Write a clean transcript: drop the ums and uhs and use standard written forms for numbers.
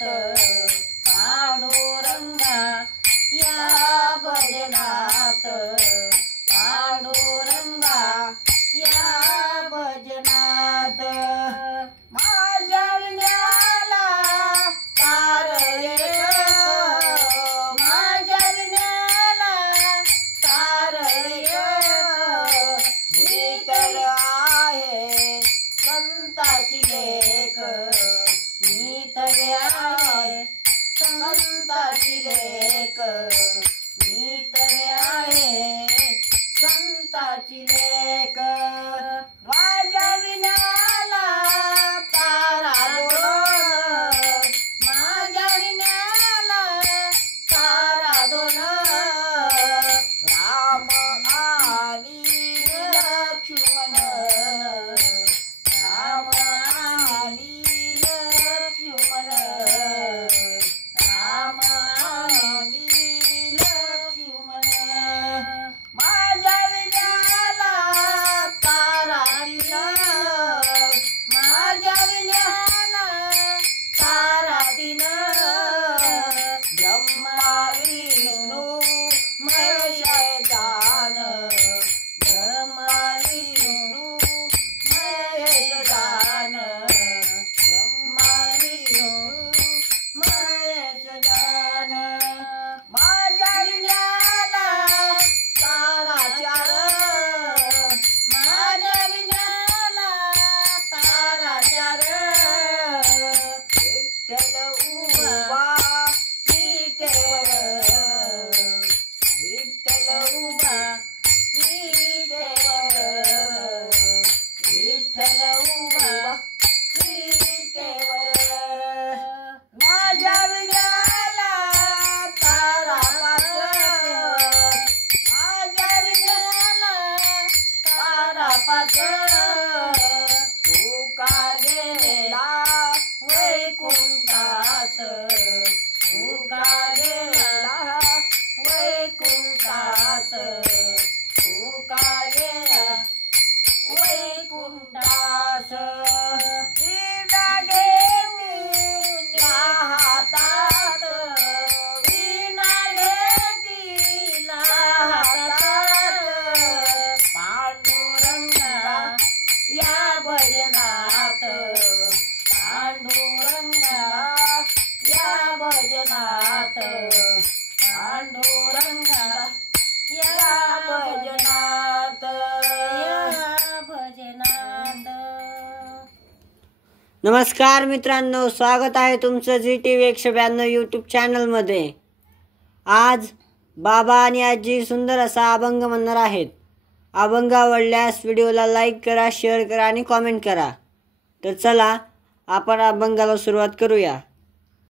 भजनात पांडुरंगा या भजनात पांडुरंगा या भजनात माझ्या विण्याला तार एक माझ्या विण्याला तार एक नीतल आहे संताची लेक नीतल आहे संताची लेक नीतल आहे संताची लेक माझ्या विण्याला तारा दोन माझ्या विण्याला तारा दोन राम आणि लक्ष्मण राम आणि लक्ष्मण राम आणि लक्ष्मण माझ्या विण्याला तारा तीन माझ्या विण्याला तारा तीन ब्रह्मा विष्णू महेश जान ब्रह्मा विष्णू महेश जान ब्रह्मा विष्णू महेश जान माझ्या विण्याला तारा चार माझ्या विण्याला तारा चार विठ्ठल उभा विठेवर विठ्ठल उभा विठेवर विठ्ठल उभा विठेवर माझ्या विण्याला तारा पाच माझ्या विण्याला तारा पाच तुका गेला वैकुंठास तुका गेला वैकुंठास तुका गेला वैकुंठास वीणा घेती हातात वीणा घेती हातात पांडुरंगा या भजनात पांडुरंगा या भजनात पांडुरंगा या भजनात नमस्कार मित्रांनो, स्वागत आहे तुमचं ZTV 192 यूट्यूब चॅनलमध्ये. आज बाबा आणि आजी सुंदर असा अभंग म्हणणार आहेत. अभंग आवडल्यास व्हिडिओला लाईक करा, शेअर करा आणि कॉमेंट करा. तर चला आपण अभंगाला सुरुवात करूया.